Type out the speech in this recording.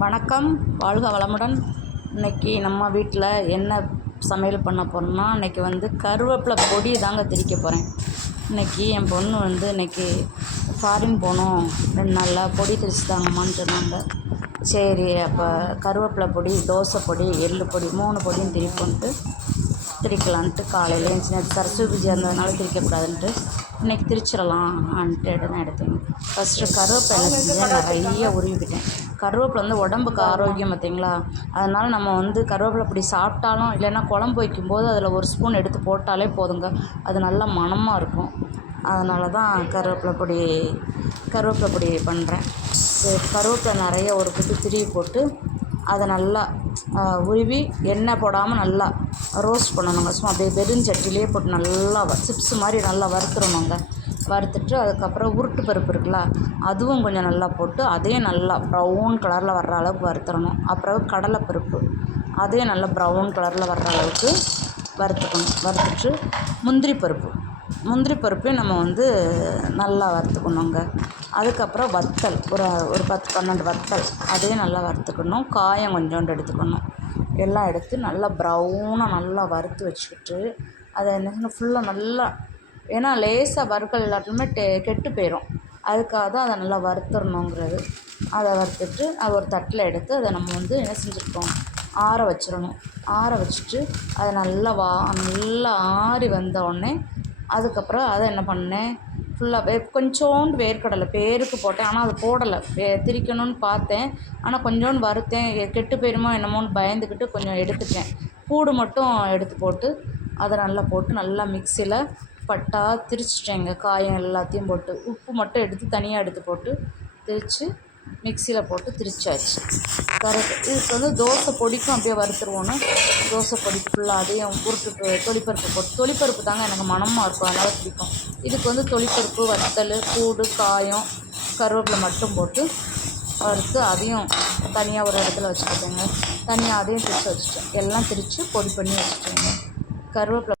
வணக்கம். வாழ்க வளமுடன். இன்னைக்கு நம்ம வீட்டில் என்ன சமையல் பண்ண போகிறோம்னா இன்னைக்கு வந்து கருவேப்பிலை பொடி தாங்க திரிக்க போகிறேன் இன்னைக்கு என் பொண்ணு வந்து இன்னைக்கு ஃபாரின் போகணும் ரெண்டு நாளில் பொடி திரிச்சு தாங்கம்மான்னு சொன்னாங்க. சரி அப்போ கருவேப்பிலை பொடி தோசை பொடி எள்ளு பொடி மூணு பொடியும் திரிப்போன்ட்டு திரிக்கலான்ட்டு காலையில் எழுந்துச்சு நேற்று சரஸ்வதி பூஜை இருந்ததுனால திரிக்கக்கூடாதுன்ட்டு இன்றைக்கி திரிச்சிடலாம்ன்ட்டு தான் எடுத்தேங்க ஃபஸ்ட்டு கருவேப்பிலை நிறைய உருவிக்கிட்டேன். கருவேப்பிலை வந்து உடம்புக்கு ஆரோக்கியம் பார்த்தீங்களா? அதனால் நம்ம வந்து கருவேப்பிலை பொடி சாப்பிட்டாலும் இல்லைன்னா குழம்பு வைக்கும்போது அதில் ஒரு ஸ்பூன் எடுத்து போட்டாலே போதுங்க. அது நல்லா மணமாக இருக்கும். அதனால தான் கருவேப்பிலை பொடி கருவேப்பிலை பொடி பண்ணுறேன் கருவேப்பிலை நிறைய ஒரு குட்டி திருவி போட்டு அதை நல்லா உருவி எண்ணெய் போடாமல் நல்லா ரோஸ்ட் பண்ணணுங்க. சும்மா அப்படியே வெறுஞ்சட்டிலே போட்டு நல்லா சிப்ஸ் மாதிரி நல்லா வறுத்துடணுங்க வறுத்துட்டு அதுக்கப்புறம் உருட்டு பருப்பு இருக்குல்ல அதுவும் கொஞ்சம் நல்லா போட்டு அதையும் நல்லா ப்ரௌன் கலரில் வர்ற அளவுக்கு வறுத்துடணும் அப்புறம் கடலைப்பருப்பு அதையும் நல்லா ப்ரௌன் கலரில் வர்ற அளவுக்கு வறுத்துக்கணும். வறுத்துட்டு முந்திரி பருப்பு. முந்திரி பருப்பையும் நம்ம வந்து நல்லா வறுத்துக்கணுங்க. அதுக்கப்புறம் வத்தல் ஒரு ஒரு பத்து பன்னெண்டு வத்தல் அதையும் நல்லா வறுத்துக்கணும். காயம் கொஞ்சோண்டு எடுத்துக்கணும். எல்லாம் எடுத்து நல்லா ப்ரௌனாக நல்லா வறுத்து வச்சுக்கிட்டு அதை என்ன ஃபுல்லாக நல்லா ஏன்னா லேசாக வறுக்கல் இல்லாட்டிலுமே டே கெட்டு போயிடும் அதுக்காக தான் அதை நல்லா வறுத்துடணுங்கிறது. அதை வறுத்துட்டு அதை ஒரு தட்டில் எடுத்து அதை நம்ம வந்து என்ன செஞ்சுருக்கோம் ஆற வச்சிடணும். ஆற வச்சுட்டு அதை நல்லா வா நல்லா ஆறி வந்த உடனே அதுக்கப்புறம் அதை என்ன பண்ணேன்? ஃபுல்லாக வே கொஞ்சோண்டு வேர்க்கடலை பேருக்கு போட்டேன். ஆனால் அது போடலை. வே திரிக்கணும்னு பார்த்தேன். ஆனால் கொஞ்சோண்டு வறுத்தேன். கெட்டு போயிருமோ என்னமோன்னு பயந்துக்கிட்டு கொஞ்சம் எடுத்துட்டேன். பூடு மட்டும் எடுத்து போட்டு அதை நல்லா போட்டு நல்லா மிக்சியில் பட்டா திரிச்சிட்டேங்க. காயம் எல்லாத்தையும் போட்டு. உப்பு மட்டும் எடுத்து தனியாக எடுத்து போட்டு திரித்து மிக்சியில் போட்டு திரிச்சாச்சு. கரெக்ட். இதுக்கு வந்து தோசை பொடிக்கும் அப்படியே வறுத்துருவோன்னு தோசை பொடி ஃபுல்லாக அதையும் உருட்டு தொளிப்பருப்பு போட்டு தொளிப்பருப்பு தாங்க எனக்கு மனமாக இருக்கும் அதனால் பிடிக்கும். இதுக்கு வந்து தொளிப்பருப்பு வத்தல் கூடு காயம் கருவேப்பிலை மட்டும் போட்டு வறுத்து அதையும் தனியாக ஒரு இடத்துல வச்சுக்கிட்டேங்க. தனியாக அதையும் திரித்து வச்சுட்டேன். எல்லாம் திரித்து பொடி பண்ணி வச்சுட்டேங்க. கருவேப்பிலை